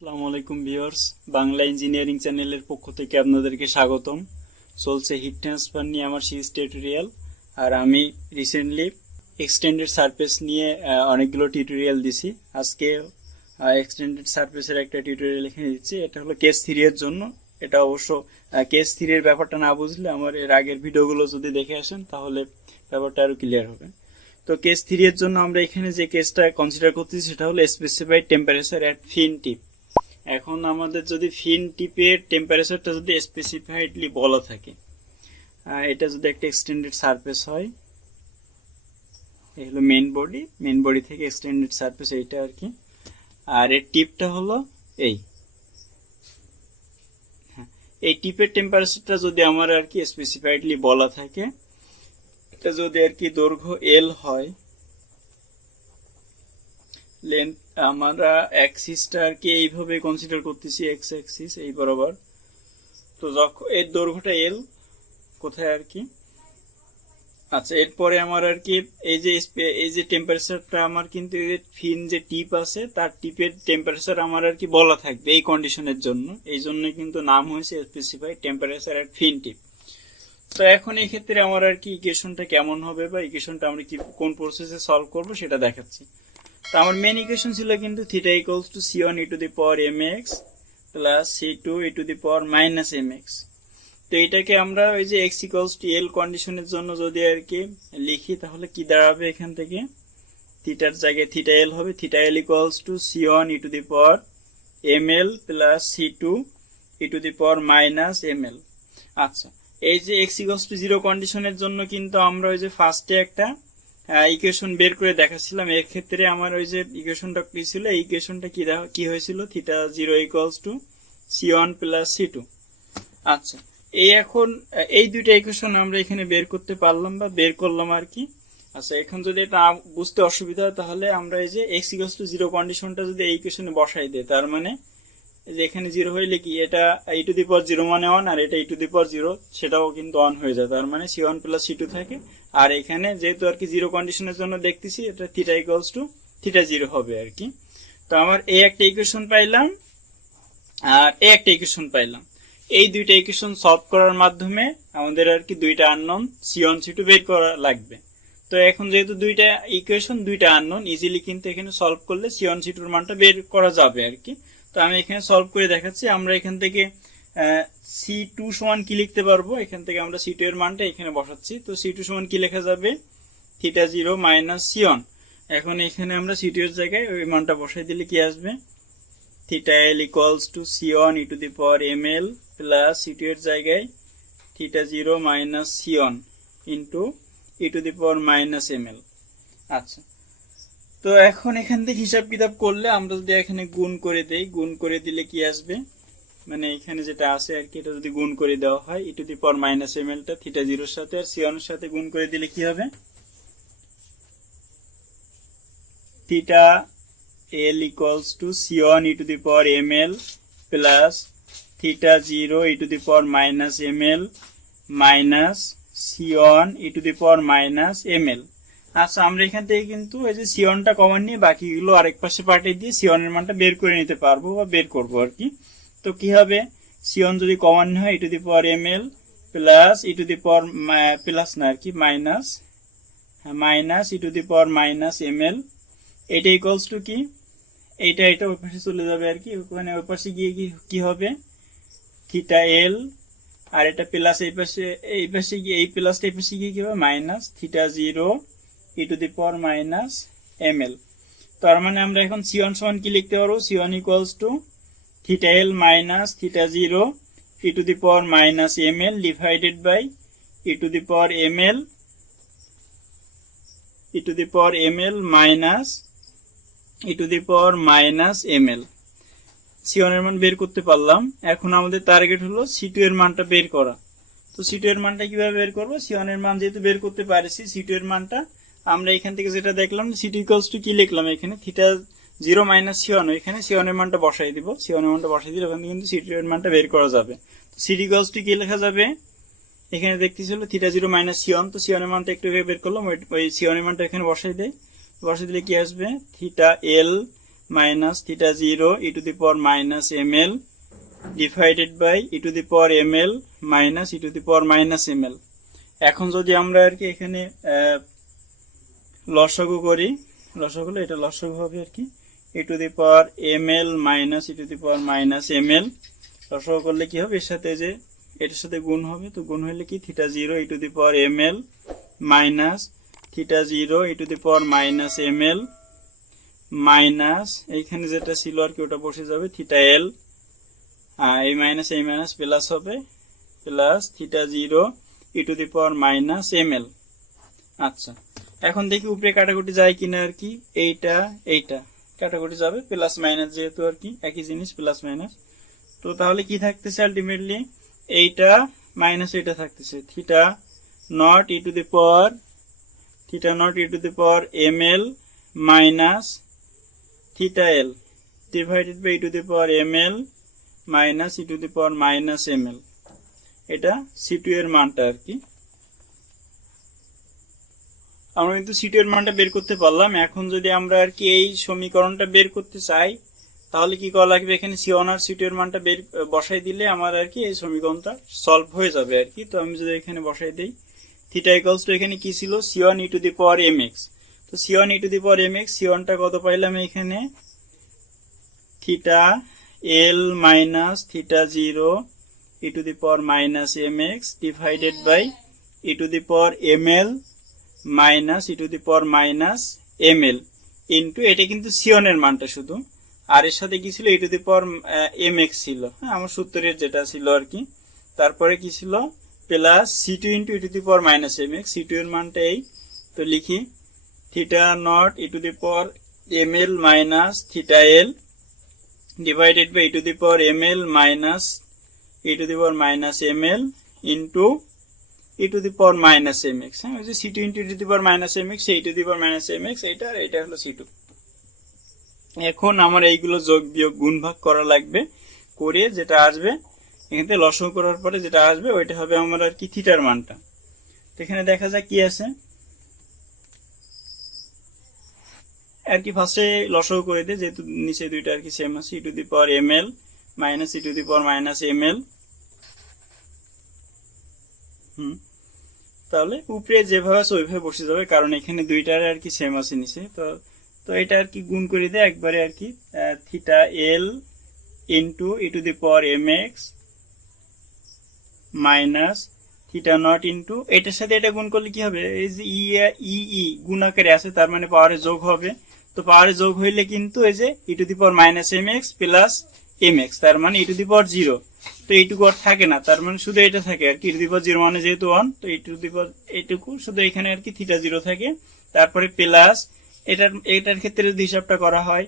আসসালামু আলাইকুম viewers, Bangla engineering চ্যানেলের পক্ষ থেকে আপনাদেরকে স্বাগতম। চলছে হিট ট্রান্সফার নিয়ে আমার সিরিজ টিউটোরিয়াল। আর আমি রিসেন্টলি এক্সটেন্ডেড সারফেস নিয়ে অনেকগুলো টিউটোরিয়াল দিছি। আজকে এক্সটেন্ডেড সারফেসের একটা টিউটোরিয়াল এখানে দিচ্ছি। এটা হলো কেস 3 এর জন্য। এটা অবশ্য কেস 3 এর ব্যাপারটা না বুঝলে আমার এর আগের ভিডিওগুলো যদি দেখে আসেন তাহলে ব্যাপারটা আরো ক্লিয়ার হবে। তো কেস 3 এর জন্য আমরা এখানে যে কেসটা কনসিডার করতেছি সেটা হলো স্পেসিফাইড টেম্পারেচার এট ফিন টিপ। এখন আমাদের যদি ফিন টিপের টেম্পারেচারটা যদি স্পেসিফাইডলি বলা থাকে, এটা যদি একটা এক্সটেন্ডেড সারফেস হয়, এই হলো মেইন বডি থেকে এক্সটেন্ডেড সারফেস এইটা আর কি। আর এর টিপটা হলো এই টিপের টেম্পারেচারটা যদি আমার আর কি স্পেসিফাইডলি বলা থাকে, এটা যদি আর কি দৈর্ঘ্য এল হয়, লেন্থ আমরা অ্যাক্সিসটা আর কি এইভাবে কনসিডার করতেছি, এক্স অ্যাক্সিস এই বরাবর। তো যখন এর দৈর্ঘ্যটা এল কোথায় আর কি, আচ্ছা এরপরে আমার আর কি এই যে টেম্পারেচারটা আমার কিন্তু ফিন যে টিপ আছে তার টিপের টেম্পারেচার আমার আর কি বলা থাকবে এই কন্ডিশনের জন্য। এই জন্য কিন্তু নাম হয়েছে স্পেসিফাইড টেম্পারেচার এট ফিন টিপ। তো এখন এই ক্ষেত্রে আমার আর কি ইকুয়েশনটা কেমন হবে বা ইকুয়েশনটা আমরা কি কোন প্রসেসে সলভ করব সেটা দেখাচ্ছি। তো আমার মেন ইকুয়েশন ছিল কিন্তু theta equals to c1 e to the power mx plus c2 e to the power minus mx। তো এটাকে আমরা ওই যে x ইকুয়ালস টু l কন্ডিশনের জন্য যদি আর কি লিখি তাহলে কি দাঁড়াবে, এখান থেকে থিটার জায়গায় থিটা l হবে, theta l equals to c1 e to the power ml plus c2 e to the power minus ml। আচ্ছা এই যে x ইকুয়ালস টু 0 কন্ডিশনের জন্য কিন্তু আমরা ওই যে ফার্স্টে একটা ইকুয়েশন বের করে দেখাচ্ছিলাম। এর ক্ষেত্রে আমার ওই যে ইকুয়েশনটা কি ছিল, এই ইকুয়েশনটা কি হয়েছিল, theta 0 equals to c1 plus c2। আচ্ছা এখন এই দুইটা ইকুয়েশন আমরা এখানে বের করতে পারলাম বা বের করলাম আর কি। আচ্ছা এখন যদি এটা বুঝতে অসুবিধা হয় তাহলে আমরা এই যে x ইকুয়ালস টু 0 কন্ডিশনটা যদি এই ইকুয়েশনে বসাই দেই, তার মানে যে এখানে 0 হইলে কি এটা e টু দি পাওয়ার 0 মানে 1 আর এটা e টু দি পাওয়ার 0 সেটাও কিন্তু 1 হয়ে যায়, তার মানে c1 প্লাস c2 থাকে। আর এখানে যেহেতু আর কি 0 কন্ডিশনের জন্য দেখতেছি এটা থিটা ইকুয়ালস টু থিটা 0 হবে আর কি। তো আমার এই একটা ইকুয়েশন পাইলাম আর এই একটা ইকুয়েশন পাইলাম। এই দুইটা ইকুয়েশন সলভ করার মাধ্যমে আমাদের আর কি দুইটা আননোন c1 c2 বের করা লাগবে। তো এখন যেহেতু দুইটা ইকুয়েশন দুইটা আননোন, ইজিলি কিন্তু এখানে সলভ করলে c1 c2 এর মানটা বের করা যাবে আর কি। তো আমি এখানে সলভ করে দেখাচ্ছি। আমরা এখান থেকে c2 সমান কি লিখতে পারবো, এখান থেকে আমরা c2 এর মানটা এখানে বসাচ্ছি। তো c2 সমান কি লেখা যাবে, থিটা 0 মাইনাস c1। এখন এখানে আমরা c2 এর জায়গায় ওই মানটা বসাই দিলে কি আসবে, theta l equals to c1 e to the power ml plus c2 এর জায়গায় theta 0 minus c1 into e to the power minus ml। আচ্ছা তো এখন এখান থেকে হিসাব কিতাব করলে আমরা যদি এখানে গুণ করে দেই, গুণ করে দিলে কি আসবে, মানে এখানে যেটা আছে আর কি এটা যদি গুণ করে দেওয়া হয় e to the power minus ml টা থিটা 0 এর সাথে আর c1 এর সাথে গুণ করে দিলে কি হবে, theta l equals to c1 e to the power ml plus theta 0 e to the power minus ml minus c1 e to the power minus ml। আচ্ছা আমরা এখান থেকে কিন্তু এই যে c1 টা কমন নিয়ে বাকিগুলো আরেক পাশে পাঠিয়ে দিয়ে c1 এর মানটা বের করে নিতে পারবো বা বের করবো আর কি। তো কি হবে, c1 যদি কমন হয় e to the power ml plus e to the power plus না আর কি minus e to the power minus ml। এটা ইকুয়ালস টু কি, এটা ওই পাশে চলে যাবে আর কি, ওখানে ওই পাশে গিয়ে কি হবে, থিটা l আর এটা প্লাস এই পাশে গিয়ে এই প্লাসটা এই পাশে গিয়ে কি হবে, minus theta 0 e to the power minus ml। তার মানে আমরা এখন c1 সমান কি লিখতে পারবো, c1 equals to theta l minus theta 0 e to the power minus ml divided by e to the power ml minus e to the power minus ml। c1 এর মান বের করতে পারলাম। এখন আমাদের টার্গেট হলো c2 এর মানটা বের করা। তো c2 এর মানটা কিভাবে বের করবো, c1 এর মান যেহেতু বের করতে পারছি, c2 এর মানটা আমরা এখান থেকে যেটা দেখলাম c2 ইকুয়ালস টু কি লিখলাম, এখানে থিটা 0 মাইনাস c1, এখানে c1 এর মানটা বসাই দিব, c1 এর মানটা বসাই দিলে ওখান থেকে কিন্তু c2 এর মানটা বের করা যাবে। তো c2 ইকুয়ালস টু কি লেখা যাবে, এখানে দেখতেছিল থিটা 0 মাইনাস c1, তো c1 এর মানটা একটু বের করলাম, ওই c1 এর মানটা এখানে বসাই দিলে কি আসবে, theta l minus theta zero E to the power minus M L divided by E to the power M L minus E to the power minus M L. এখন যদি আমরা আর কি এখানে লসাগু করি, লসাগু এটা লসাগু হবে আর কি e to the power M L minus E to the power minus M l. লসাগু করলে কি হবে, এর সাথে যে এটার সাথে গুণ হবে, তো গুণ হলে কি theta zero E to the power M L minus theta zero E to the power minus M L minus এইখানে যেটা ছিল আর কি ওটা বসে যাবে থিটা এল, এই মাইনাস প্লাস হবে plus theta zero E to the power minus M L. আচ্ছা, এখন দেখি উপরে কাটাকুটি যায় কিনা আর কি, এইটা এইটা কাটাকুটি যাবে, প্লাস মাইনাস যেহেতু আর কি একই জিনিস প্লাস মাইনাস। তো তাহলে কি থাকতেছে আলটিমেটলি, এইটা মাইনাস এইটা থাকতেছে theta not E to the power M L minus theta L divided by E to the power M L minus E to the power minus M L. এটা C2 এর মানটা আর কি। আমরা কিন্তু C2 এর মানটা বের করতে পারলাম। এখন যদি আমরা আর কি এই সমীকরণটা বের করতে চাই তাহলে কি করা লাগবে, এখানে C1 আর C2 এর মানটা বসাই দিলে আমার আর কি এই সমীকরণটা সলভ হয়ে যাবে আর কি। তো আমি যদি এখানে বসাই দেই থিটা ইকুয়ালস টু এখানে কি ছিল C1 E to the power mx, তো C1 E to the power mx, C1 টা কত পাইলাম এখানে theta L minus theta zero E to the power minus mx divided by E to the power ml minus E to the power minus ml into এটা কিন্তু C1 এর মানটা শুধু, আর এর সাথে কি ছিল e to the power mx ছিল, হ্যাঁ আমার সূত্রের যেটা ছিল আর কি। তারপরে কি ছিল plus C2 into E to the power minus mx, C2 এর মানটা এই, তো লিখি theta not E to the power ml minus theta L divided by E to the power ml minus E to the power minus ml into E to the power minus mx, হ্যাঁ ওই যে C2 into E to the power minus mx, E to the power minus mx এইটা, আর এইটা হলো C2। এখন আমার এইগুলো যোগ বিয়োগ গুণ ভাগ করা লাগবে, করে যেটা আসবে এখান থেকে লসাগু করার পরে যেটা আসবে ওইটা হবে আমার আর কি থিটার মানটা। তো এখানে দেখা যায় কি আছে আর কি, ফার্স্টে লসাগু করে দেয় যেহেতু নিচে দুইটা আর কি সেম আছে, e to the power ml minus E to the power minus ml। তাহলে উপরে যেভাবে আছে ওইভাবে বসে যাবে, কারণ এখানে দুইটার আর কি সেম আছে নিচে। তো এটা আর কি গুণ করে দেয় একবারে আর কি theta L into E to the power mx minus theta not into এটার সাথে এটা গুণ করলে কি হবে, এই যে ই গুণ আকারে আছে তার মানে পাওয়ারে যোগ হবে, তো পাওয়ারে যোগ হইলে কিন্তু এই যে e to the power minus mx plus mx তার মানে ই টু দি পাওয়ার জিরো, তো এইটুকু আর থাকে না, তার মানে শুধু এটা থাকে আর কি e to the power zero মানে যেহেতু 1, তো ই টু দি পাওয়ার এইটুকু শুধু এখানে আর কি থিটা জিরো থাকে, তারপরে প্লাস এটার ক্ষেত্রে যদি হিসাবটা করা হয়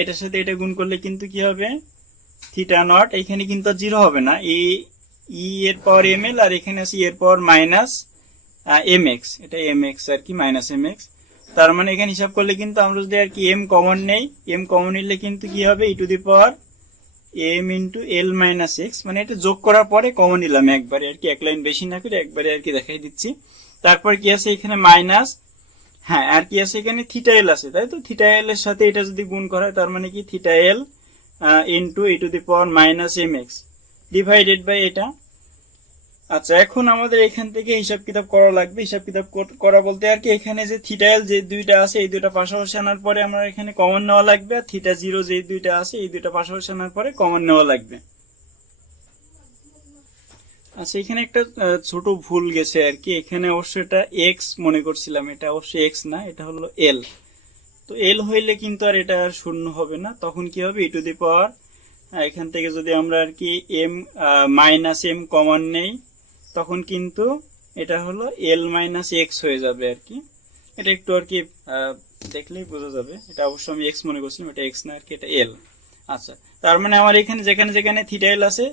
এটার সাথে এটা গুণ করলে কিন্তু কি হবে থিটা নট, এখানে কিন্তু আর জিরো হবে না, ই এর পাওয়ার ml আর এখানে আছে এর পাওয়ার মাইনাস mx, এটা mx আর কি মাইনাস mx, তার মানে এখানে হিসাব করলে কিন্তু আমরা যদি আর কি m কমন নেই, m কমন নিলে কিন্তু কি হবে e to the power m into L minus x, মানে এটা যোগ করার পরে কমন নিলাম একবারে আর কি, এক লাইন বেশি না করে একবারে আর কি দেখাই দিচ্ছি। তারপর কি আছে এখানে মাইনাস, হ্যাঁ আর কি আছে এখানে থিটা এল আছে, তাই তো থিটা এল এর সাথে এটা যদি গুণ করা হয় তার মানে কি theta L into E to the power minus mx divided by এটা। আচ্ছা, এখন আমাদের এখান থেকে হিসাব কিতাব করা লাগবে, হিসাব কিতাব করা বলতে আর কি এখানে যে থিটা এল যে দুইটা আছে এই দুইটা পাশাপাশি আনার পরে আমরা এখানে কমন নেওয়া লাগবে, আর থিটা জিরো যে দুইটা আছে এই দুইটা পাশাপাশি আনার পরে কমন নেওয়া লাগবে। আচ্ছা, এখানে একটা ছোট ভুল গেছে আর কি, এখানে অবশ্য এটা এক্স মনে করছিলাম, এটা অবশ্যই এক্স না, এটা হলো এল। তো এল হইলে কিন্তু আর এটা শূন্য হবে না, তখন কি হবে ই টু দি পাওয়ার, এখান থেকে যদি আমরা আর কি এম মাইনাস এম কমন নেই তখন কিন্তু এটা হলো এল মাইনাস এক্স হয়ে যাবে আর কি, এটা একটু আর কি দেখলেই বোঝা যাবে, এটা অবশ্য আমি এক্স মনে করছিলাম, এটা এক্স না আর কি, এটা এল। আচ্ছা, তার মানে আমার এখানে যেখানে যেখানে থিটা এল আছে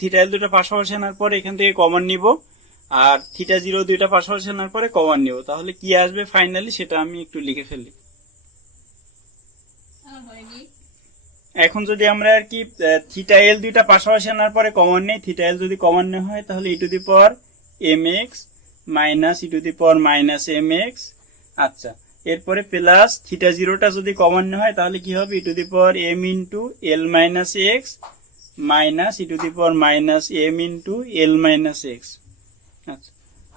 থিটা এল দুটো পাশাপাশি আনার পরে এখান থেকে কমন নিব, আর থিটা জিরো দুইটা পাশাপাশি আনার পরে কমন নিব, তাহলে কি আসবে ফাইনালি সেটা আমি একটু লিখে ফেলি। এখন যদি আমরা আর কি থিটা এল দুইটা পাশাপাশি আনার পরে কমন নেই, থিটা এল যদি কমন নেওয়া হয় তাহলে e to the power m x minus E to the power minus m x. আচ্ছা, এরপরে প্লাস থিটা জিরোটা যদি কমন হয় তাহলে কি হবে e to the power m into L minus x minus E to the power minus m into L minus x. আচ্ছা,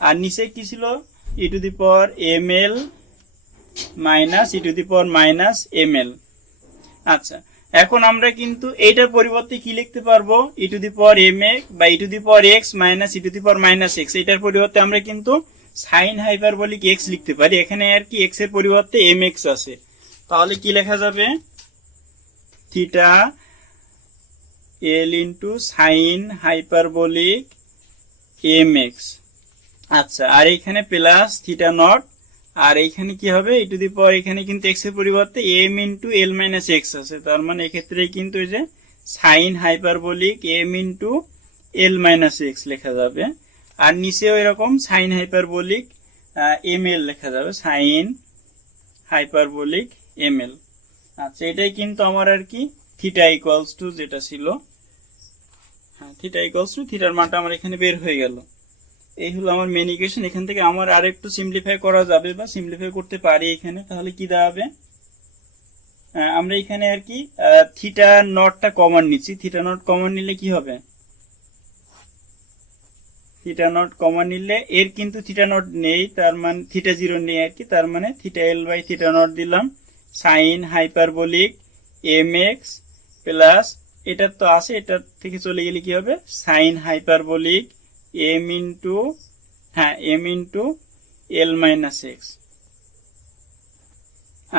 আর নিচে কি ছিল e to the power M L minus E to the power minus M L. আচ্ছা, এখন আমরা কিন্তু এইটার পরিবর্তে কি লিখতে পারবো e to the power m x বা e to the power x minus E to the power minus x, এটার পরিবর্তে আমরা কিন্তু সাইন হাইপারবলিক এক্স লিখতে পারি। এখানে আর কি এক্স এর পরিবর্তে এম এক্স আছে, তাহলে কি লেখা যাবে theta L into sine hyperbolic M x. আচ্ছা, আর এইখানে প্লাস থিটা নট, আর এইখানে কি হবে ই টু দি পাওয়ার এখানে কিন্তু এক্স এর পরিবর্তে এম ইন্টু এল মাইনাস এক্স আছে, তার মানে এক্ষেত্রে কিন্তু এই যে সাইন হাইপারবলিক এম ইন্টু এল মাইনাস এক্স লেখা যাবে। আর নিচেও এরকম সাইন হাইপারবলিক এম এল লেখা যাবে, সাইন হাইপারবলিক এম এল। আচ্ছা, এটাই কিন্তু আমার আর কি থিটা ইকুয়ালস টু যেটা ছিল, হ্যাঁ থিটা ইকুয়ালস টু থিটার মানটা আমার এখানে বের হয়ে গেল। এই হলো আমার মেন ইকুয়েশন। এখান থেকে আমার আর একটু সিম্পলিফাই করা যাবে বা সিম্পলিফাই করতে পারি এখানে, তাহলে কি দাঁড়াবে আমরা এখানে আর কি থিটা নটটা কমন নিচ্ছি, থিটা নট কমন নিলে কি হবে থিটা নট কমন নিলে এর কিন্তু থিটা নট নেই, তার মানে থিটা জিরো নেই আর কি, তার মানে theta L by theta naught দিলাম sine hyperbolic M x plus এটার তো আছে, এটার থেকে চলে গেলে কি হবে sine hyperbolic M into M into এল মাইনাস এক্স।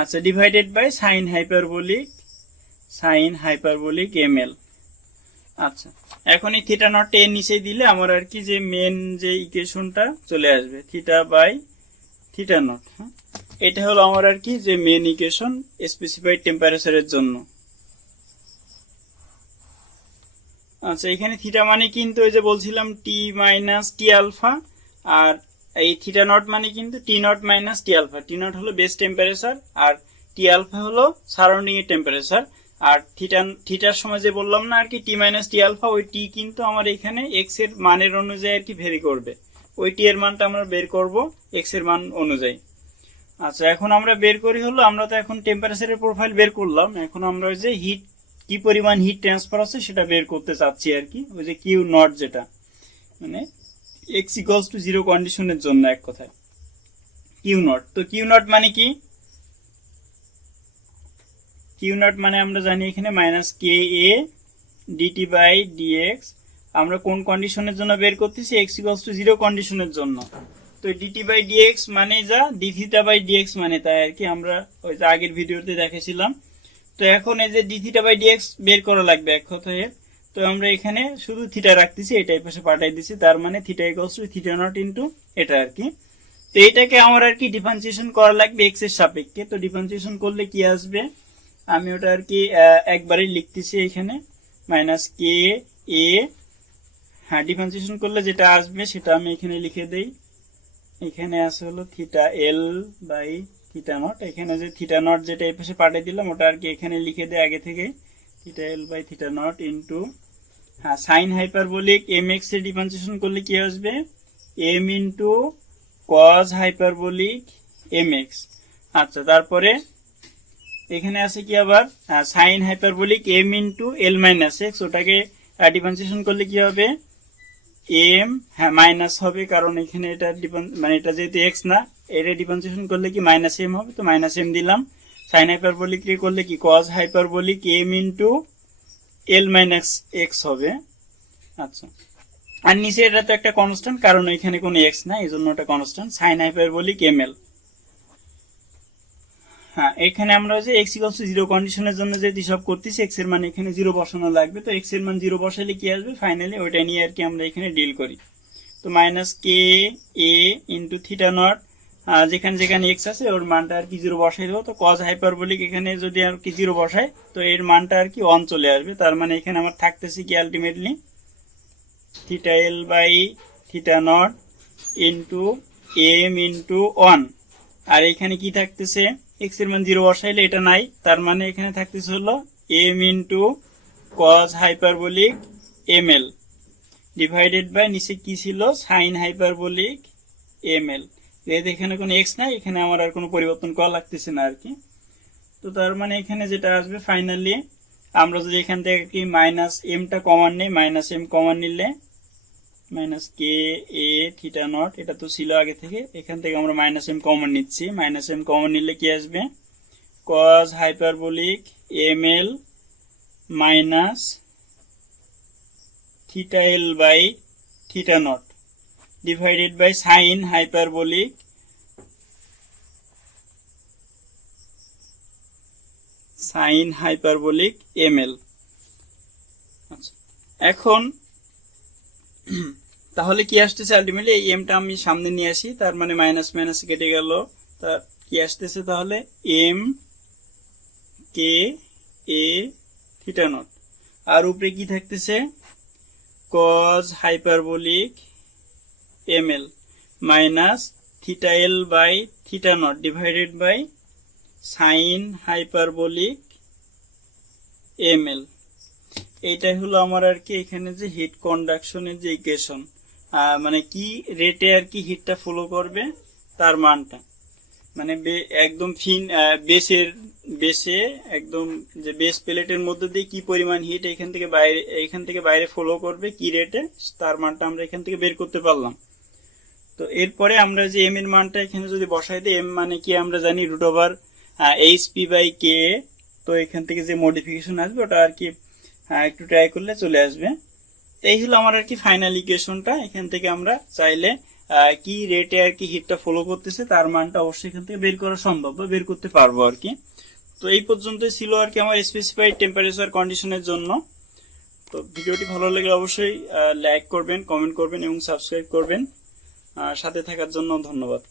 আচ্ছা, divided by sine hyperbolic M L. আচ্ছা, এখন এই থিটা নটটা এর নিচে দিলে আমার আর কি যে মেন যে ইকুয়েশনটা চলে আসবে থিটা বাই থিটা নট। এটা হলো আমার আর কি যে মেন ইকুয়েশন স্পেসিফাইড টেম্পারেচারের জন্য। আচ্ছা, এখানে থিটা মানে কিন্তু ওই যে বলছিলাম টি মাইনাস টি আলফা, আর এই থিটা নট মানে কিন্তু T naught minus T alpha. T naught হলো বেস টেম্পারেচার আর টি আলফা হলো সারাউন্ডিং এর টেম্পারেচার। আর থিটার সময় যে বললাম না আর কি টি মাইনাস টি আলফা, ওই টি কিন্তু আমার এখানে এক্স এর মানের অনুযায়ী আর কি ভেরি করবে, ওই টি এর মানটা আমরা বের করব এক্স এর মান অনুযায়ী। আচ্ছা, এখন আমরা বের করি হলো আমরা তো এখন টেম্পারেচারের প্রোফাইল বের করলাম, এখন আমরা ওই যে হিট কি পরিমাণ হিট ট্রান্সফার আছে সেটা বের করতে চাচ্ছি আর কি, ওই যে কিউ নট যেটা মানে এক্স ইকুয়ালস টু জিরো কন্ডিশনের জন্য এক কথায় কিউ নট। তো কিউ নট মানে কি, কিউ নট মানে আমরা জানি এখানে minus K A DT by DX. আমরা কোন কন্ডিশনের জন্য বের করতেছি এক্স ইকুয়ালস টু জিরো কন্ডিশনের জন্য। তো ডিটি বাই ডিএক্স মানে যা ডি থিটা বাই ডিএক্স মানে তাই আর কি, আমরা ওই যে আগের ভিডিওতে দেখেছিলাম। তো এখন এই যে ডি থিটা বাই ডিএক্স বের করা লাগবে এক কথায়, তো আমরা এখানে শুধু থিটা রাখতেছি, এটা এই পাশে পাঠাই দিচ্ছি, তার মানে theta equals to theta not into এটা আর কি। তো এটাকে আমার আর কি ডিফারেন্সিয়েশন করা লাগবে এক্স এর সাপেক্ষে। তো ডিফারেন্সিয়েশন করলে কি আসবে আমি ওটা আর কি একবারেই লিখতেছি এখানে মাইনাস কে এ, ডিফারেন্সিয়েশন করলে যেটা আসবে সেটা আমি এখানে লিখে দেই। এখানে আছে হলো theta L by theta not, এখানে যে থিটা নট যেটা এই পাশে পাঠিয়ে দিলাম ওটা আর কি এখানে লিখে দেয় আগে থেকে theta L by theta not into sine hyperbolic M X এর ডিফারেন্সিয়েশন করলে কি আসবে M into cos hyperbolic M x. আচ্ছা, তারপরে এখানে আছে কি আবার সাইন হাইপারবলিক এম ইন্টু এল মাইনাস এক্স, ওটাকে ডিফারেন্সিয়েশন করলে কি হবে এম মাইনাস হবে, কারণ এখানে এটা মানে এটা যেহেতু এক্স না, এটা ডিফারেন্সিয়েশন করলে কি মাইনাস এম হবে, তো মাইনাস এম দিলাম। সাইন হাইপারবলিক করলে কি কজ হাইপারবলিক এম ইন্টু এল মাইনাস এক্স হবে। আচ্ছা, আর নিচে এটা তো একটা কনস্ট্যান্ট, কারণ এখানে কোনো এক্স না, এই জন্য এটা constant sine hyperbolic M L. এখানে আমরা যে এক্স ইকুয়ালস টু জিরো কন্ডিশনের জন্য যে হিসাব করতেছি এক্স এর মান এখানে জিরো বসানো লাগবে, তো এক্স এর মান জিরো বসাইলে কি আসবে ফাইনালি ওইটা নিয়ে আর কি আমরা এখানে ডিল করি। তো minus K A into theta not, যেখানে যেখানে এক্স আছে ওর মানটা আর কি জিরো বসাই দেবো। তো কজ হাইপারবলিক এখানে যদি আর কি জিরো বসাই তো এর মানটা আর কি 1 চলে আসবে, তার মানে এখানে আমার থাকতেছে কি ultimately theta L by theta not into M into 1, আর এখানে কি থাকতেছে এক্স এর মান জিরো বসাইলে এটা নাই, তার মানে এখানে থাকতেছে হলো M into cos hyperbolic M L divided by নিচে কি ছিল সাইন হাইপারবলিক এম এল। যেহেতু এখানে কোনো এক্স নাই, এখানে আমার আর কোনো পরিবর্তন করা লাগতেছে না আর কি। তো তার মানে এখানে যেটা আসবে ফাইনালি, আমরা যদি এখান থেকে কি মাইনাস এমটা কমন নিই, মাইনাস এম কমন নিলে minus K A theta not, এটা তো ছিল আগে থেকে, এখান থেকে আমরা মাইনাস এম কমন নিচ্ছি। মাইনাস এম কমন নিলে কি আসবে, cos hyperbolic M L minus theta L by theta not divided by sine hyperbolic M L. আচ্ছা, এখন তাহলে কি আসতেছে আলটিমেটলি, এই এমটা আমি সামনে নিয়ে আসি, তার মানে মাইনাস মাইনাস কেটে গেল, তার কি আসতেছে তাহলে এম কে এ থিটা নট, আর উপরে কি থাকতেছে cos hyperbolic M L minus theta L by theta not divided by sine hyperbolic M l. এইটাই হলো আমার আর কি এখানে যে হিট কন্ডাকশনের যে ইকুয়েশন, মানে কি রেটে আর কি হিটটা ফ্লো করবে তার মানটা, মানে একদম বেসের বেসে একদম যে বেস প্লেটের মধ্যে দিয়ে কি পরিমাণ হিট এখান থেকে বাইরে ফ্লো করবে কি রেটে, তার মানটা আমরা এখান থেকে বের করতে পারলাম। তো এরপরে আমরা যে এম এর মানটা এখানে যদি বসাই দিই, এম মানে কি আমরা জানি root over h p by k, তো এখান থেকে যে মডিফিকেশন আসবে ওটা আর কি একটু ট্রাই করলে চলে আসবে। এই হলো আমার আর কি ফাইনাল ইকুয়েশনটা। এখান থেকে আমরা চাইলে কি রেটে আর কি হিটটা ফলো করতেছে তার মানটা অবশ্যই এখান থেকে বের করা সম্ভব বা বের করতে পারবো আর কি। তো এই পর্যন্তই ছিল আর কি আমার স্পেসিফাইড টেম্পারেচার কন্ডিশনের জন্য। তো ভিডিওটি ভালো লাগলে অবশ্যই লাইক করবেন, কমেন্ট করবেন এবং সাবস্ক্রাইব করবেন। সাথে থাকার জন্য ধন্যবাদ।